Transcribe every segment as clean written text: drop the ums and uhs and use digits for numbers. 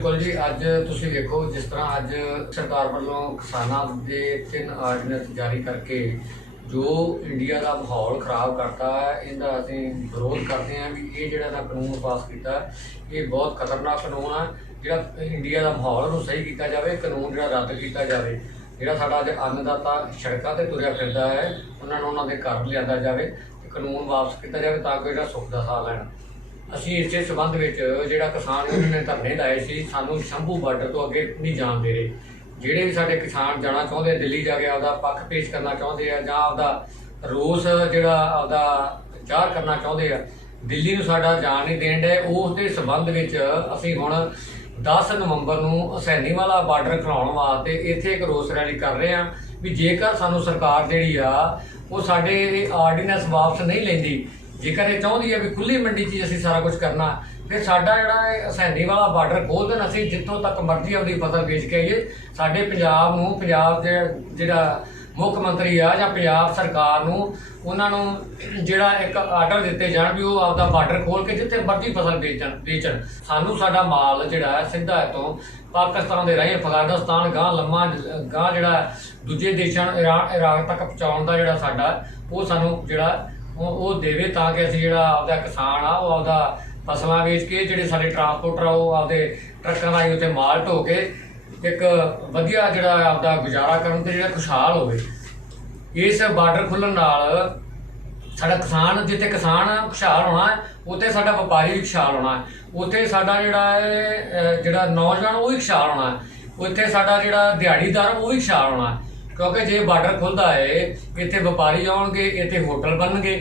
बिल्कुल जी। अज तुसीं देखो जिस तरह अज सरकार वालों किसानों के 3 आर्डीनेंस जारी करके जो इंडिया का माहौल खराब करता है, इनका असीं विरोध करते हैं भी ये जिहड़ा कानून पास किया ये बहुत खतरनाक कानून है। जिहड़ा इंडिया का माहौल नूं सही किया जाए, कानून जिहड़ा रद्द किया जाए। जिहड़ा साडा अज अन्नदाता सड़कों पर तुरिया फिरदा है, उन्होंने उन्होंने घर लिया जाए, कानून वापस किया जाए ताकि जिहड़ा सुख का साह लैण। ਅਸੀਂ ਇਸੇ ਸੰਬੰਧ ਵਿੱਚ ਜਿਹੜਾ ਕਿਸਾਨ ਯੂਨੀਅਨ ਨੇ ਧਰਨੇ ਲਾਏ ਸੀ, ਸਾਨੂੰ ਸ਼ੰਭੂ ਬਾਰਡਰ ਤੋਂ ਅੱਗੇ ਨਹੀਂ ਜਾਣ ਦੇ ਰਹੇ। ਜਿਹੜੇ ਵੀ ਸਾਡੇ ਕਿਸਾਨ ਜਾਣਾ ਚਾਹੁੰਦੇ, ਦਿੱਲੀ ਜਾ ਕੇ ਆਪਦਾ ਪੱਖ ਪੇਸ਼ ਕਰਨਾ ਚਾਹੁੰਦੇ ਆ ਜਾਂ ਆਪਦਾ ਰੋਸ ਜਿਹੜਾ ਆਪਦਾ ਜ਼ਾਹਰ ਕਰਨਾ ਚਾਹੁੰਦੇ ਆ, ਦਿੱਲੀ ਨੂੰ ਸਾਡਾ ਜਾਣ ਨਹੀਂ ਦੇਣ ਦੇ। ਉਸ ਦੇ ਸੰਬੰਧ ਵਿੱਚ ਅਸੀਂ ਹੁਣ 10 ਨਵੰਬਰ ਨੂੰ ਹੁਸੈਨੀਵਾਲਾ ਬਾਰਡਰ ਖਲਾਉਣ ਵਾਸਤੇ ਇੱਥੇ ਇੱਕ ਰੋਸ ਰੈਲੀ ਕਰ ਰਹੇ ਹਾਂ ਵੀ ਜੇਕਰ ਸਾਨੂੰ ਸਰਕਾਰ ਜਿਹੜੀ ਆ ਉਹ ਸਾਡੇ ਆਰਡੀਨੈਂਸ ਵਾਪਸ ਨਹੀਂ ਲੈਂਦੀ, जेकर ये चाहती है भी खुली मंडी च असीं सारा कुछ करना, फिर साडा जिहड़ा हुसैनी वाला बार्डर खोल देन, असीं जित्थों तक मर्जी अपनी फसल बेच के आईए। साडे पंजाब नूं, पंजाब दे जिहड़ा मुख मंत्री आ जां पंजाब सरकार नूं उन्हां नूं जिहड़ा एक आर्डर दिते जाण भी वो आपदा बार्डर खोल के जिथे मर्जी फसल बेचण। सानूं साडा माल जिहड़ा सिद्धा इत्थों पाकिस्तान दे राहीं अफगानिस्तान गांह लम्मा गांह जिहड़ा दूजे देशां इराक तक पहुँचाउण दा जिहड़ा साडा वो सानूं जिहड़ा वो देवे ताकि असीं जिहड़ा आपदा किसान आ वो आपदा फसलां बेच के जिहड़े साडे ट्रांसपोर्टर आ वो आपदे ट्रक्कां राहीं उत्ते माल ढो के एक वधिया जिहड़ा आपदा गुजारा करन ते जिहड़ा खुशहाल होवे। इस बार्डर खुल्लण नाल साडा किसान, जिथे किसान खुशहाल होना है उत्थे साडा व्यापारी भी खुशहाल होना है, उत्थे साडा जिहड़ा नौजवान वो भी खुशहाल होना है, उत्थे साडा जिहड़ा दिहाड़ीदार वो भी खुशहाल होना है। क्योंकि जे बार्डर खुलता है इत्थे व्यापारी आउणगे, इत्थे होटल बनणगे,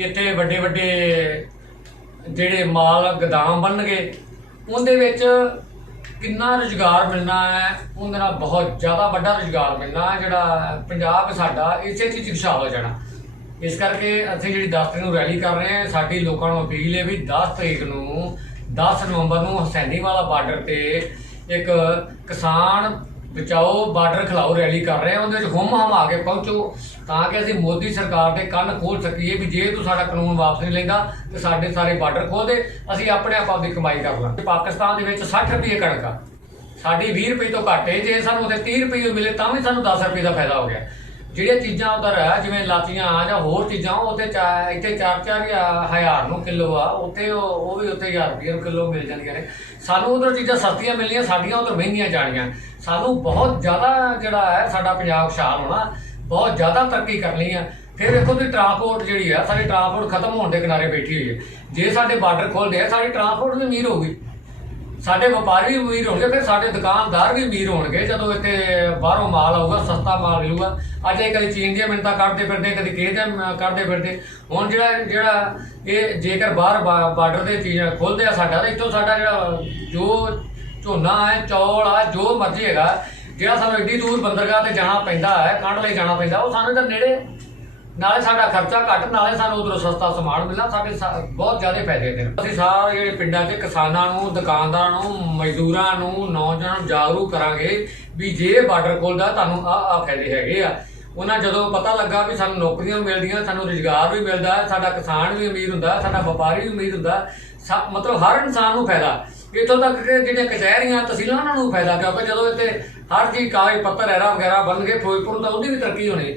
इत्थे वड्डे वड्डे जिहड़े माल गोदाम बनणगे, उहदे विच कितना रोजगार मिलना है, उहदे नाल बहुत ज़्यादा वड्डा रोजगार मिलना है। जिहड़ा पंजाब साडा इसे चीज़ खुशहाल हो जाना। इस करके असीं जिहड़ी 10 तरीक नूं रैली कर रहे हैं, साडी लोकां नूं अपील है भी 10 तरीक नूं 10 नवंबर नूं हुसैनी वाला बार्डर ते एक किसान बचाओ बार्डर खिलाओ रैली कर रहे हैं। उहदे विच हुम हम आके पहुँचो ताकि असीं मोदी सरकार के कन्न खोल सकीए भी जे तू साडा कानून वापस नहीं लैंदा तो साडे सारे बार्डर खोल दे, असीं अपने आप आपदी कमाई कर लांगे। पाकिस्तान दे विच 60 रुपये कणक आ, साडी 20 रुपये तो घੱਟ है, जे सानूं उत्थे 30 रुपये मिले तां भी सानूं 10 रुपये का फायदा हो गया। ਜਿਹੜੀਆਂ ਚੀਜ਼ਾਂ ਉਧਰ ਹੈ ਜਿਵੇਂ ਲਾਚੀਆਂ ਜਾਂ ਹੋਰ ਚੀਜ਼ਾਂ ਉੱਥੇ ਇੱਥੇ 4-4 ਹਜ਼ਾਰ ਨੂੰ ਕਿਲੋ ਆ, ਉੱਥੇ ਉਹ ਵੀ ਉੱਥੇ 1000 ਰੁਪਏ ਨੂੰ ਕਿਲੋ ਮਿਲ ਜਾਂਦੀਆਂ ਨੇ। ਸਾਨੂੰ ਉਧਰ ਚੀਜ਼ਾਂ ਸਸਤੀਆਂ ਮਿਲਣੀਆਂ, ਸਾਡੀਆਂ ਉਧਰ ਮਹਿੰਗੀਆਂ ਜਾਣੀਆਂ। ਸਾਨੂੰ ਬਹੁਤ ਜ਼ਿਆਦਾ ਜਿਹੜਾ ਹੈ ਸਾਡਾ ਪੰਜਾਬ ਖੁਸ਼ਹਾਲ ਹੋਣਾ, ਬਹੁਤ ਜ਼ਿਆਦਾ ਤਰੱਕੀ ਕਰਨੀ ਆ। ਫਿਰ ਵੇਖੋ ਵੀ ਟਰਾਂਸਪੋਰਟ ਜਿਹੜੀ ਆ ਸਾਡੀ ਟਰਾਂਸਪੋਰਟ ਖਤਮ ਹੋਣ ਦੇ ਕਿਨਾਰੇ ਬੈਠੀ ਹੋਈ ਹੈ। ਜੇ ਸਾਡੇ ਬਾਰਡਰ ਖੋਲ੍ਹਦੇ ਆ ਸਾਡੀ ਟਰਾਂਸਪੋਰਟ ਵੀ ਅਮੀਰ ਹੋਊਗੀ, ਸਾਡੇ ਵਪਾਰੀ ਵੀ ਅਮੀਰ ਹੋਣਗੇ, ਫਿਰ ਸਾਡੇ ਦੁਕਾਨਦਾਰ ਵੀ ਅਮੀਰ ਹੋਣਗੇ। ਜਦੋਂ ਇੱਥੇ ਬਾਹਰੋਂ ਮਾਲ ਆਊਗਾ, ਸਸਤਾ ਮਾਲ ਮਿਲੂਗਾ। ਅੱਜ ਇਹ ਕਦੀ ਚੀਨ ਦੀਆਂ ਮਿੰਨਤਾਂ ਕੱਢਦੇ ਫਿਰਦੇ, ਕਦੀ ਕਿਸੇ ਦੀਆਂ ਕੱਢਦੇ ਫਿਰਦੇ। ਹੁਣ ਜਿਹੜਾ ਇਹ ਜੇਕਰ ਬਾਹਰ ਬਾਰਡਰ ਦੇ ਚੀਜ਼ਾਂ ਖੋਲ੍ਹਦੇ ਆ ਸਾਡਾ, ਤਾਂ ਇੱਥੋਂ ਸਾਡਾ ਜਿਹੜਾ ਜੋ ਝੋਨਾ ਹੈ, ਚੌਲ ਆ, ਜੋ ਮਰਜ਼ੀ ਹੈਗਾ, ਜਿਹੜਾ ਸਾਨੂੰ ਐਡੀ ਦੂਰ ਬੰਦਰਗਾਹ ਤੇ ਜਾਣਾ ਪੈਂਦਾ ਹੈ, ਕਾਂਡ ਲਈ ਜਾਣਾ ਪੈਂਦਾ, ਉਹ ਸਾਨੂੰ ਤਾਂ ਨੇੜੇ, ਨਾਲੇ ਸਾਡਾ ਖਰਚਾ ਘੱਟ, ਨਾਲੇ ਸਾਨੂੰ ਉਧਰੋਂ ਸਸਤਾ ਸਮਾਨ ਮਿਲਣਾ। ਸਾਡੇ ਬਹੁਤ ਜ਼ਿਆਦਾ ਫਾਇਦੇ ਨੇ। ਅਸੀਂ ਸਾਰੇ ਜਿਹੜੇ ਪਿੰਡਾਂ 'ਚ ਕਿਸਾਨਾਂ ਨੂੰ, ਦੁਕਾਨਦਾਰਾਂ ਨੂੰ, ਮਜ਼ਦੂਰਾਂ ਨੂੰ, ਨੌਜਵਾਨਾਂ ਨੂੰ ਜਾਗਰੂਕ ਕਰਾਂਗੇ ਵੀ ਜੇ ਬਾਰਡਰ ਖੁੱਲ੍ਹਦਾ ਤੁਹਾਨੂੰ ਆਹ ਫਾਇਦੇ ਹੈਗੇ ਆ। ਉਹਨਾਂ ਜਦੋਂ ਪਤਾ ਲੱਗਾ ਵੀ ਸਾਨੂੰ ਨੌਕਰੀਆਂ ਮਿਲਦੀਆਂ, ਸਾਨੂੰ ਰੁਜ਼ਗਾਰ ਵੀ ਮਿਲਦਾ, ਸਾਡਾ ਕਿਸਾਨ ਵੀ ਅਮੀਰ ਹੁੰਦਾ, ਸਾਡਾ ਵਪਾਰੀ ਵੀ ਅਮੀਰ ਹੁੰਦਾ, ਮਤਲਬ ਹਰ ਇਨਸਾਨ ਨੂੰ ਫਾਇਦਾ। ਇੱਥੋਂ ਤੱਕ ਕਿ ਜਿਹੜੀਆਂ ਕਚਹਿਰੀਆਂ, ਤਹਿਸੀਲਾਂ, ਉਹਨਾਂ ਨੂੰ ਫਾਇਦਾ, ਕਿਉਂਕਿ ਜਦੋਂ ਇੱਥੇ ਹਰ ਚੀਜ਼ ਕਾਗਜ਼ ਪੱਤਰ ਐਰਾ ਵਗੈਰਾ ਬਣਨਗੇ, ਫਿਰੋਜ਼ਪੁਰ ਤਾਂ ਉਹਦੀ ਵੀ ਤਰੱਕੀ ਹੋਣੀ।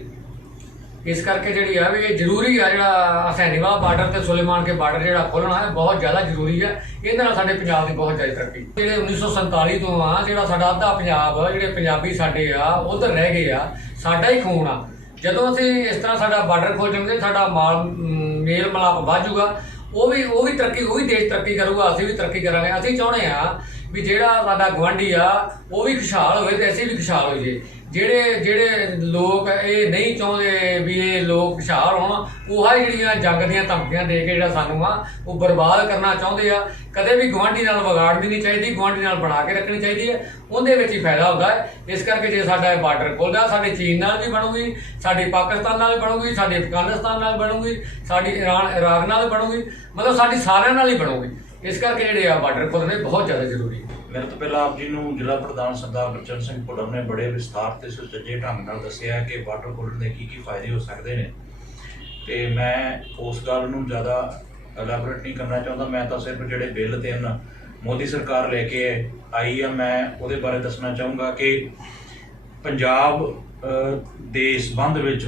इस करके जी है भी जरूरी है जो हुसैनी वाला बार्डर ते सुलेमान के बार्डर जो खोलना है बहुत ज़्यादा जरूरी है। ये साडे पंजाब की बहुत ज़्यादा तरक्की जो 1947 तो आ जो साडा अद्धा पंजाब जो पंजाबी साडे आ उधर रह गए आ, साडा ही खून आ। जदों असीं इस तरह साडा बार्डर खोल जाएंगे, साडा माल मेल मिलाप वधूगा, वो भी तरक्की, वो भी देश तरक्की करूगा, असीं भी तरक्की करांगे। असीं चाहुंदे आ भी जिहड़ा साडा गवांढी आ वो भी खुशहाल होवे ते असीं भी खुशहाल होईए। ਜਿਹੜੇ ਲੋਕ ਇਹ ਨਹੀਂ ਚਾਹੁੰਦੇ ਵੀ ਇਹ ਲੋਕ ਖੁਸ਼ਹਾਲ ਹੋਣ, ਉਹ ਹੀ ਜਿਹੜੀਆਂ ਜੰਗ ਦੀਆਂ ਧਮਕੀਆਂ ਦੇ ਕੇ ਜਿਹੜਾ ਸਾਨੂੰ ਆ ਉਹ ਬਰਬਾਦ ਕਰਨਾ ਚਾਹੁੰਦੇ ਆ। ਕਦੇ ਵੀ ਗੁਆਂਢੀ ਨਾਲ ਵਿਗਾੜਨੀ ਨਹੀਂ ਚਾਹੀਦੀ, ਗੁਆਂਢੀ ਨਾਲ ਬਣਾ ਕੇ ਰੱਖਣੀ ਚਾਹੀਦੀ ਹੈ, ਉਹਦੇ ਵਿੱਚ ਹੀ ਫਾਇਦਾ ਹੁੰਦਾ ਹੈ। ਇਸ ਕਰਕੇ ਜੇ ਸਾਡਾ ਇਹ ਬਾਰਡਰ ਖੁੱਲ੍ਹਦਾ, ਸਾਡੇ ਚੀਨ ਨਾਲ ਵੀ ਬਣੂਗੀ, ਸਾਡੀ ਪਾਕਿਸਤਾਨ ਨਾਲ ਵੀ ਬਣੂਗੀ, ਸਾਡੀ ਅਫਗਾਨਿਸਤਾਨ ਨਾਲ ਬਣੂਗੀ, ਸਾਡੀ ਇਰਾਕ ਨਾਲ ਵੀ ਬਣੂਗੀ, ਮਤਲਬ ਸਾਡੀ ਸਾਰਿਆਂ ਨਾਲ ਹੀ ਬਣੂਗੀ। ਇਸ ਕਰਕੇ ਜਿਹੜੇ ਆ ਬਾਰਡਰ ਖੁੱਲ੍ਹਣੇ ਬਹੁਤ ਜ਼ਿਆਦਾ ਜ਼ਰੂਰੀ। मेरे तो पहला आप जी ਨੂੰ ਜ਼ਿਲ੍ਹਾ ਪ੍ਰਧਾਨ ਸਰਦਾਰ ਗੁਰਚਰਨ ਸਿੰਘ ਭੁੱਲਰ ਨੇ ਬੜੇ ਵਿਸਥਾਰ ਤੇ ਸੁਚੱਜੇ ਢੰਗ ਨਾਲ ਦੱਸਿਆ ਕਿ ਬਾਰਡਰ ਖੋਲ੍ਹਣ ਦੇ ਕੀ ਫਾਇਦੇ ਹੋ ਸਕਦੇ ਨੇ, ਤੇ ਮੈਂ ਉਸ ਗੱਲ ਨੂੰ ਜ਼ਿਆਦਾ ਐਲੈਬੋਰੇਟ ਨਹੀਂ ਕਰਨਾ ਚਾਹੁੰਦਾ। ਮੈਂ ਤਾਂ ਸਿਰਫ ਜਿਹੜੇ ਬਿੱਲ 3 ਮੋਦੀ ਸਰਕਾਰ ਲੈ ਕੇ ਆਈ ਆ, ਮੈਂ ਉਹਦੇ ਬਾਰੇ ਦੱਸਣਾ ਚਾਹੂੰਗਾ ਕਿ ਪੰਜਾਬ ਦੇ ਸੰਬੰਧ ਵਿੱਚ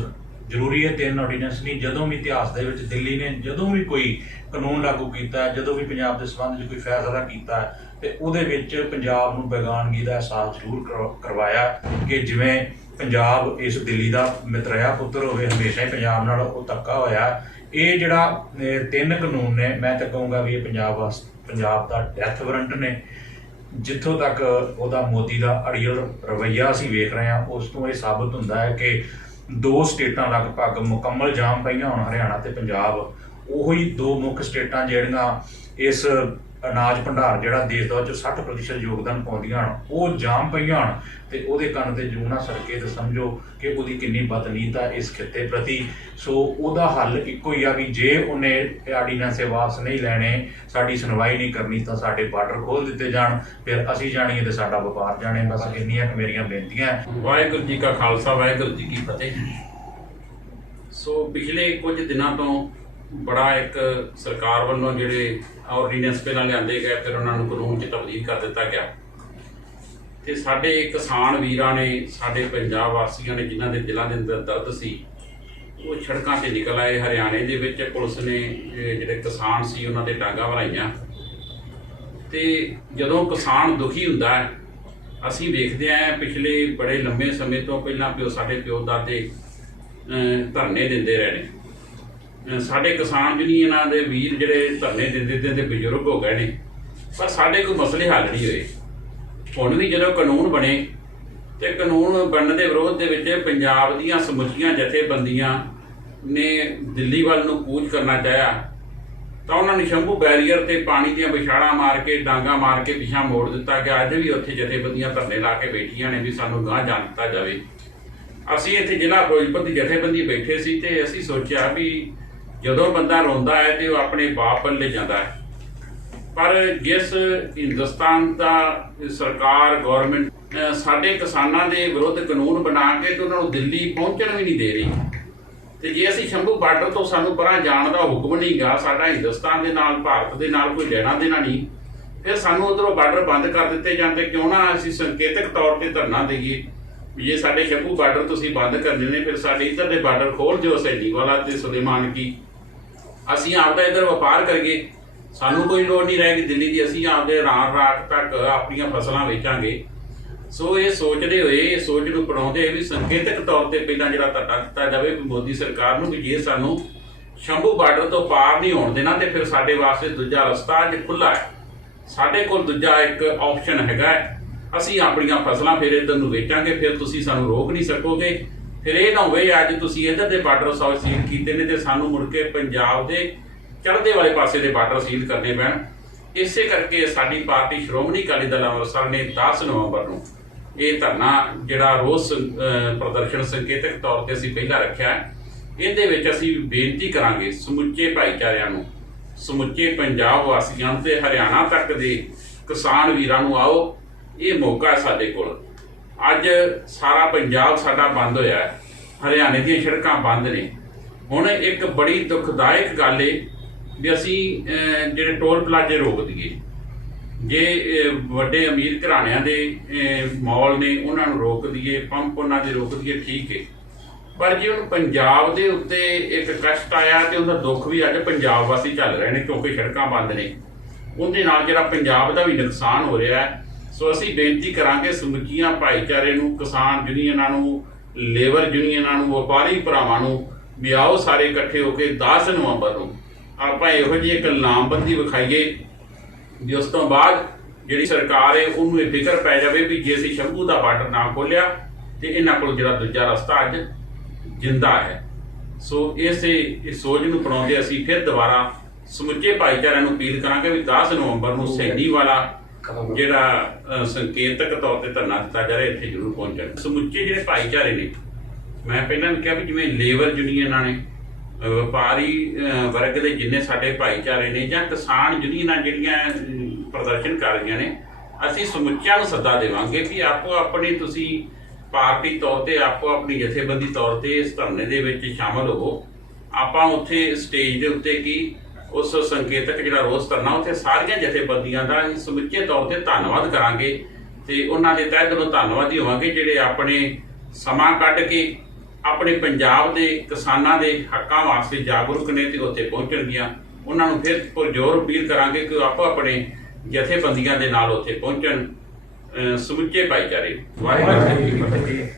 ਜ਼ਰੂਰੀ ਹੈ 3 ਆਰਡੀਨੈਂਸ ਨਹੀਂ। ਜਦੋਂ ਵੀ ਇਤਿਹਾਸ ਦੇ ਵਿੱਚ ਦਿੱਲੀ ਨੇ ਜਦੋਂ ਵੀ ਕੋਈ ਕਾਨੂੰਨ ਲਾਗੂ ਕੀਤਾ, ਜਦੋਂ ਵੀ ਪੰਜਾਬ ਦੇ ਸੰਬੰਧ ਵਿੱਚ ਕੋਈ ਫੈਸਲਾ ਕੀਤਾ ਤੇ ਉਹਦੇ ਵਿੱਚ ਪੰਜਾਬ ਨੂੰ ਬੇਗਾਨਗੀ ਦਾ ਅਹਿਸਾਸ ਜ਼ਰੂਰ ਕਰਵਾਇਆ ਕਿ ਜਿਵੇਂ ਪੰਜਾਬ ਇਸ ਦਿੱਲੀ ਦਾ ਮਿੱਤਰਿਆ ਪੁੱਤਰ ਹੋਵੇ, ਹਮੇਸ਼ਾ ਹੀ ਪੰਜਾਬ ਨਾਲ ਉਹ ਧੱਕਾ ਹੋਇਆ। ਇਹ ਜਿਹੜਾ 3 ਕਾਨੂੰਨ ਨੇ, ਮੈਂ ਤਾਂ ਕਹੂੰਗਾ ਵੀ ਇਹ ਪੰਜਾਬ ਦਾ ਡੈਥ ਵਾਰੰਟ ਨੇ। ਜਿੱਥੋਂ ਤੱਕ ਉਹਦਾ ਮੋਦੀ ਦਾ ਅੜੀਅਲ ਰਵੱਈਆ ਅਸੀਂ ਵੇਖ ਰਹੇ ਹਾਂ, ਉਸ ਤੋਂ ਇਹ ਸਾਬਤ ਹੁੰਦਾ ਹੈ ਕਿ 2 ਸਟੇਟਾਂ ਲਗਭਗ ਮੁਕੰਮਲ ਜਾਮ ਪਈਆਂ ਹੁਣ, ਹਰਿਆਣਾ ਤੇ ਪੰਜਾਬ। ਉਹੀ 2 ਮੁੱਖ ਸਟੇਟਾਂ ਜਿਹੜੀਆਂ ਇਸ ਅਨਾਜ ਭੰਡਾਰ ਜਿਹੜਾ ਦੇਸ਼ ਦਾ 60% ਯੋਗਦਾਨ ਪਾਉਂਦੀਆਂ ਹਨ, ਉਹ ਜਾਮ ਪਈਆਂ ਹਨ ਤੇ ਉਹਦੇ ਕੰਨ ਤੇ ਜੂੰ ਨਾ ਸਰਕੇ ਤੇ ਸਮਝੋ ਕਿ ਉਹਦੀ ਕਿੰਨੀ ਬਦਨੀਤ ਆ ਇਸ ਖਿੱਤੇ ਪ੍ਰਤੀ। ਸੋ ਉਹਦਾ ਹੱਲ ਇੱਕੋ ਹੀ ਆ ਵੀ ਜੇ ਉਹਨੇ ਆਰਡੀਨੈਂਸ ਵਾਪਸ ਨਹੀਂ ਲੈਣੇ, ਸਾਡੀ ਸੁਣਵਾਈ ਨਹੀਂ ਕਰਨੀ, ਤਾਂ ਸਾਡੇ ਬਾਰਡਰ ਖੋਲ੍ਹ ਦਿੱਤੇ ਜਾਣ, ਫਿਰ ਅਸੀਂ ਜਾਣੀਏ ਤੇ ਸਾਡਾ ਵਪਾਰ ਜਾਣੇ। ਬਸ ਇੰਨੀਆਂ ਕੁ ਮੇਰੀਆਂ ਬੇਨਤੀਆਂ। ਵਾਹਿਗੁਰੂ ਜੀ ਕਾ ਖਾਲਸਾ, ਵਾਹਿਗੁਰੂ ਜੀ ਕੀ ਫਤਿਹ। ਸੋ ਪਿਛਲੇ ਕੁਝ ਦਿਨਾਂ ਤੋਂ ਬੜਾ ਇੱਕ ਸਰਕਾਰ ਵੱਲੋਂ ਜਿਹੜੇ ਆਰਡੀਨੈਂਸ ਪਹਿਲਾਂ ਲਿਆਂਦੇ ਗਏ, ਫਿਰ ਉਹਨਾਂ ਨੂੰ ਕਾਨੂੰਨ 'ਚ ਤਬਦੀਲ ਕਰ ਦਿੱਤਾ ਗਿਆ ਤੇ ਸਾਡੇ ਕਿਸਾਨ ਵੀਰਾਂ ਨੇ, ਸਾਡੇ ਪੰਜਾਬ ਵਾਸੀਆਂ ਨੇ, ਜਿਨ੍ਹਾਂ ਦੇ ਦਿਲਾਂ ਦੇ ਅੰਦਰ ਦਰਦ ਸੀ, ਉਹ ਸੜਕਾਂ 'ਤੇ ਨਿਕਲ ਆਏ। ਹਰਿਆਣੇ ਦੇ ਵਿੱਚ ਪੁਲਿਸ ਨੇ ਜਿਹੜੇ ਕਿਸਾਨ ਸੀ ਉਹਨਾਂ ਦੇ ਡਾਂਗਾਂ ਭਰਾਈਆਂ ਤੇ ਜਦੋਂ ਕਿਸਾਨ ਦੁਖੀ ਹੁੰਦਾ ਹੈ, ਅਸੀਂ ਵੇਖਦੇ ਆਏ ਪਿਛਲੇ ਬੜੇ ਲੰਬੇ ਸਮੇਂ ਤੋਂ ਪਹਿਲਾਂ ਸਾਡੇ ਪਿਓ ਦਾਦੇ ਧਰਨੇ ਦਿੰਦੇ ਰਹੇ ਨੇ। ਸਾਡੇ ਕਿਸਾਨ ਯੂਨੀਅਨਾਂ ਦੇ ਵੀਰ ਜਿਹੜੇ ਧਰਨੇ ਦਿੰਦੇ ਬਜ਼ੁਰਗ ਹੋ ਗਏ ਨੇ, ਪਰ ਸਾਡੇ ਕੋਈ ਮਸਲੇ ਹੱਲ ਨਹੀਂ ਹੋਏ। ਹੁਣ ਵੀ ਜਦੋਂ ਕਾਨੂੰਨ ਬਣੇ ਤੇ ਕਾਨੂੰਨ ਬਣਨ ਦੇ ਵਿਰੋਧ ਦੇ ਵਿੱਚ ਪੰਜਾਬ ਦੀਆਂ ਸਮੁੱਚੀਆਂ ਜਥੇਬੰਦੀਆਂ ਨੇ ਦਿੱਲੀ ਵੱਲ ਨੂੰ ਕੂਚ ਕਰਨਾ ਚਾਹਿਆ ਤਾਂ ਉਹਨਾਂ ਨੇ ਸ਼ੰਭੂ ਬੈਰੀਅਰ ਤੇ ਪਾਣੀ ਦੀਆਂ ਵਿਛਾੜਾਂ ਮਾਰ ਕੇ, ਡਾਂਗਾ ਮਾਰ ਕੇ ਪਿਛਾਂ ਮੋੜ ਦਿੱਤਾ ਗਿਆ। ਅੱਜ ਵੀ ਉੱਥੇ ਜਥੇਬੰਦੀਆਂ ਧਰਨੇ ਲਾ ਕੇ ਬੈਠੀਆਂ ਨੇ ਵੀ ਸਾਨੂੰ ਗਾਂਹ ਜਾਣ ਦਿੱਤਾ ਜਾਵੇ। ਅਸੀਂ ਇੱਥੇ ਜ਼ਿਲ੍ਹਾ ਫਿਰੋਜ਼ਪੁਰ ਦੀ ਜਥੇਬੰਦੀ ਬੈਠੇ ਸੀ ਤੇ ਅਸੀਂ ਸੋਚਿਆ ਵੀ ਜਦੋਂ ਬੰਦਾ ਰੋਂਦਾ ਹੈ ਤੇ ਉਹ ਆਪਣੇ ਬਾਪ ਵੱਲ ਲੈ ਜਾਂਦਾ ਹੈ, ਪਰ ਜਿਸ ਹਿੰਦੁਸਤਾਨ ਦਾ ਸਰਕਾਰ ਗੌਰਮੈਂਟ ਸਾਡੇ ਕਿਸਾਨਾਂ ਦੇ ਵਿਰੁੱਧ ਕਾਨੂੰਨ ਬਣਾ ਕੇ ਤੇ ਉਹਨਾਂ ਨੂੰ ਦਿੱਲੀ ਪਹੁੰਚਣ ਵੀ ਨਹੀਂ ਦੇ ਰਹੀ, ਤੇ ਜੇ ਅਸੀਂ ਸ਼ੰਭੂ ਬਾਰਡਰ ਤੋਂ ਸਾਨੂੰ ਪਰਾਂ ਜਾਣ ਦਾ ਹੁਕਮ ਨਹੀਂ ਗਾ, ਸਾਡਾ ਹਿੰਦੁਸਤਾਨ ਦੇ ਨਾਲ, ਭਾਰਤ ਦੇ ਨਾਲ ਕੋਈ ਲੈਣਾ ਦੇਣਾ ਨਹੀਂ, ਫਿਰ ਸਾਨੂੰ ਉੱਧਰੋਂ ਬਾਰਡਰ ਬੰਦ ਕਰ ਦਿੱਤੇ ਜਾਂਦੇ। ਕਿਉਂ ਨਾ ਅਸੀਂ ਸੰਕੇਤਕ ਤੌਰ ਤੇ ਧਰਨਾ ਦੇਈਏ ਵੀ ਜੇ ਸਾਡੇ ਸ਼ੰਭੂ ਬਾਰਡਰ ਤੁਸੀਂ ਬੰਦ ਕਰਨੇ ਨੇ, ਫਿਰ ਸਾਡੇ ਇੱਧਰ ਦੇ ਬਾਰਡਰ ਖੋਲ੍ਹ ਦਿਓ, ਸੈਣੀਵਾਲਾ ਤੇ ਸੁਲੇਮਾਨ ਕੀ, ਅਸੀਂ ਆਪਦਾ ਇੱਧਰ ਵਪਾਰ ਕਰੀਏ, ਸਾਨੂੰ ਕੋਈ ਲੋੜ ਨਹੀਂ ਰਹੇਗੀ ਦਿੱਲੀ ਦੀ, ਅਸੀਂ ਆਪਦੇ ਰਾਤ ਤੱਕ ਆਪਣੀਆਂ ਫਸਲਾਂ ਵੇਚਾਂਗੇ। ਸੋ ਇਹ ਸੋਚਦੇ ਹੋਏ, ਇਹ ਸੋਚ ਨੂੰ ਅਪਣਾਉਂਦੇ ਵੀ ਸੰਕੇਤਕ ਤੌਰ ਤੇ ਪਹਿਲਾਂ ਜਿਹੜਾ ਧੱਕਾ ਦਿੱਤਾ ਜਾਵੇ ਮੋਦੀ ਸਰਕਾਰ ਨੂੰ ਵੀ ਜੇ ਸਾਨੂੰ ਸ਼ੰਭੂ ਬਾਰਡਰ ਤੋਂ ਪਾਰ ਨਹੀਂ ਹੋਣ ਦੇਣਾ ਤੇ ਫਿਰ ਸਾਡੇ ਵਾਸਤੇ ਦੂਜਾ ਰਸਤਾ ਅੱਜ ਖੁੱਲ੍ਹਾ ਹੈ, ਸਾਡੇ ਕੋਲ ਦੂਜਾ ਇੱਕ ਆਪਸ਼ਨ ਹੈਗਾ, ਅਸੀਂ ਆਪਣੀਆਂ ਫਸਲਾਂ ਫਿਰ ਇੱਧਰ ਨੂੰ ਵੇਚਾਂਗੇ, ਫਿਰ ਤੁਸੀਂ ਸਾਨੂੰ ਰੋਕ ਨਹੀਂ ਸਕੋਗੇ। ਫਿਰ ਇਹ ਨਾ ਹੋਵੇ ਅੱਜ ਤੁਸੀਂ ਇੱਧਰ ਦੇ ਬਾਰਡਰ ਸੀਲ ਕੀਤੇ ਨੇ ਤੇ ਸਾਨੂੰ ਮੁੜ ਕੇ ਪੰਜਾਬ ਦੇ ਚੜ੍ਹਦੇ ਵਾਲੇ ਪਾਸੇ ਦੇ ਬਾਰਡਰ ਸੀਲ ਕਰਨੇ ਪੈਣ। ਇਸੇ ਕਰਕੇ ਸਾਡੀ ਪਾਰਟੀ ਸ਼੍ਰੋਮਣੀ ਅਕਾਲੀ ਦਲ ਅੰਮ੍ਰਿਤਸਰ ਨੇ 10 ਨਵੰਬਰ ਨੂੰ ਇਹ ਧਰਨਾ ਜਿਹੜਾ ਰੋਸ ਪ੍ਰਦਰਸ਼ਨ ਸੰਕੇਤਕ ਤੌਰ ਤੇ ਅਸੀਂ ਪਹਿਲਾਂ ਰੱਖਿਆ। ਇਹਦੇ ਵਿੱਚ ਅਸੀਂ ਬੇਨਤੀ ਕਰਾਂਗੇ ਸਮੁੱਚੇ ਭਾਈਚਾਰਿਆਂ ਨੂੰ, ਸਮੁੱਚੇ ਪੰਜਾਬ ਵਾਸੀਆਂ ਨੂੰ ਤੇ ਹਰਿਆਣਾ ਤੱਕ ਦੇ ਕਿਸਾਨ ਵੀਰਾਂ ਨੂੰ, ਆਓ ਇਹ ਮੌਕਾ ਸਾਡੇ ਕੋਲ। ਅੱਜ ਸਾਰਾ ਪੰਜਾਬ ਸਾਡਾ ਬੰਦ ਹੋਇਆ ਹੈ, ਹਰਿਆਣੇ ਦੀਆਂ ਸੜਕਾਂ ਬੰਦ ਨੇ। ਹੁਣ ਇੱਕ ਬੜੀ ਦੁਖਦਾਇਕ ਗੱਲ ਏ ਵੀ ਅਸੀਂ ਜਿਹੜੇ ਟੋਲ ਪਲਾਜ਼ੇ ਰੋਕ ਦਈਏ, ਜੇ ਵੱਡੇ ਅਮੀਰ ਘਰਾਣਿਆਂ ਦੇ ਮਾਲ ਨੇ ਉਹਨਾਂ ਨੂੰ ਰੋਕ ਦਈਏ, ਪੰਪ ਉਹਨਾਂ ਦੇ ਰੋਕ ਦਈਏ, ਠੀਕ ਹੈ, ਪਰ ਜੇ ਹੁਣ ਪੰਜਾਬ ਦੇ ਉੱਤੇ ਇੱਕ ਕਸ਼ਟ ਆਇਆ ਤੇ ਉਹਦਾ ਦੁੱਖ ਵੀ ਅੱਜ ਪੰਜਾਬ ਵਾਸੀ ਝੱਲ ਰਹੇ ਨੇ ਕਿਉਂਕਿ ਸੜਕਾਂ ਬੰਦ ਨੇ, ਉਹਦੇ ਨਾਲ ਜਿਹੜਾ ਪੰਜਾਬ ਦਾ ਵੀ ਨੁਕਸਾਨ ਹੋ ਰਿਹਾ ਹੈ। ਸੋ ਅਸੀਂ ਬੇਨਤੀ ਕਰਾਂਗੇ ਸਮੁੱਚੀਆਂ ਭਾਈਚਾਰੇ ਨੂੰ, ਕਿਸਾਨ ਯੂਨੀਅਨਾਂ ਨੂੰ, ਲੇਬਰ ਯੂਨੀਅਨਾਂ ਨੂੰ, ਵਪਾਰੀ ਭਰਾਵਾਂ ਨੂੰ ਵੀ ਆਓ ਸਾਰੇ ਇਕੱਠੇ ਹੋ ਕੇ 10 ਨਵੰਬਰ ਨੂੰ ਆਪਾਂ ਇਹੋ ਜਿਹੀ ਇੱਕ ਲਾਮਬੰਦੀ ਵਿਖਾਈਏ ਵੀ ਉਸ ਤੋਂ ਬਾਅਦ ਜਿਹੜੀ ਸਰਕਾਰ ਹੈ ਉਹਨੂੰ ਇਹ ਫਿਕਰ ਪੈ ਜਾਵੇ ਵੀ ਜੇ ਅਸੀਂ ਸ਼ੰਭੂ ਦਾ ਬਾਰਡਰ ਨਾ ਖੋਲ੍ਹਿਆ ਤੇ ਇਹਨਾਂ ਕੋਲ ਜਿਹੜਾ ਦੂਜਾ ਰਸਤਾ ਅੱਜ ਜਿੰਦਾ ਹੈ। ਸੋ ਇਹ ਸੋਚ ਨੂੰ ਅਪਣਾਉਂਦੇ ਅਸੀਂ ਫਿਰ ਦੁਬਾਰਾ ਸਮੁੱਚੇ ਭਾਈਚਾਰਿਆਂ ਨੂੰ ਅਪੀਲ ਕਰਾਂਗੇ ਵੀ 10 ਨਵੰਬਰ ਨੂੰ ਸੈਣੀਵਾਲਾ ਜਿਹੜਾ ਸੰਕੇਤਕ ਤੌਰ ਤੇ ਧਰਨਾ ਦਿੱਤਾ ਜਾ ਰਿਹਾ, ਇੱਥੇ ਜ਼ਰੂਰ ਪਹੁੰਚਣ। ਸਮੁੱਚੇ ਜਿਹੜੇ ਭਾਈਚਾਰੇ ਨੇ, ਮੈਂ ਪਹਿਲਾਂ ਵੀ ਕਿਹਾ ਵੀ ਜਿਵੇਂ ਲੇਬਰ ਯੂਨੀਅਨਾਂ ਨੇ, ਵਪਾਰੀ ਵਰਗ ਦੇ ਜਿੰਨੇ ਸਾਡੇ ਭਾਈਚਾਰੇ ਨੇ ਜਾਂ ਕਿਸਾਨ ਯੂਨੀਅਨਾਂ ਜਿਹੜੀਆਂ ਪ੍ਰਦਰਸ਼ਨ ਕਰ ਰਹੀਆਂ ਨੇ, ਅਸੀਂ ਸਮੁੱਚਿਆਂ ਨੂੰ ਸੱਦਾ ਦੇਵਾਂਗੇ ਵੀ ਆਪੋ ਆਪਣੀ ਤੁਸੀਂ ਪਾਰਟੀ ਤੌਰ ਤੇ, ਆਪੋ ਆਪਣੀ ਜਥੇਬੰਦੀ ਤੌਰ ਤੇ ਇਸ ਧਰਨੇ ਦੇ ਵਿੱਚ ਸ਼ਾਮਲ ਹੋਵੋ। ਆਪਾਂ ਉੱਥੇ ਸਟੇਜ ਦੇ ਉੱਤੇ ਕੀ ਉਸ ਸੰਕੇਤਕ ਜਿਹੜਾ ਰੋਸ ਧਰਨਾ, ਉੱਥੇ ਸਾਰੀਆਂ ਜਥੇਬੰਦੀਆਂ ਦਾ ਅਸੀਂ ਸਮੁੱਚੇ ਤੌਰ ਤੇ ਧੰਨਵਾਦ ਕਰਾਂਗੇ ਤੇ ਉਹਨਾਂ ਦੇ ਤਹਿ ਦਿਲੋਂ ਧੰਨਵਾਦੀ ਹੋਵਾਂਗੇ ਜਿਹੜੇ ਆਪਣੇ ਸਮਾਂ ਕੱਢ ਕੇ ਆਪਣੇ ਪੰਜਾਬ ਦੇ ਕਿਸਾਨਾਂ ਦੇ ਹੱਕਾਂ ਵਾਸਤੇ ਜਾਗਰੂਕ ਨੇ ਤੇ ਉੱਥੇ ਪਹੁੰਚਣਗੀਆਂ। ਉਹਨਾਂ ਨੂੰ ਫਿਰ ਪੁਰਜ਼ੋਰ ਅਪੀਲ ਕਰਾਂਗੇ ਕਿ ਉਹ ਆਪੋ ਆਪਣੇ ਜਥੇਬੰਦੀਆਂ ਦੇ ਨਾਲ ਉੱਥੇ ਪਹੁੰਚਣ। ਸਮੁੱਚੇ ਭਾਈਚਾਰੇ। ਵਾਹਿਗੁਰੂ ਜੀ ਕੀ ਫਤਿਹ।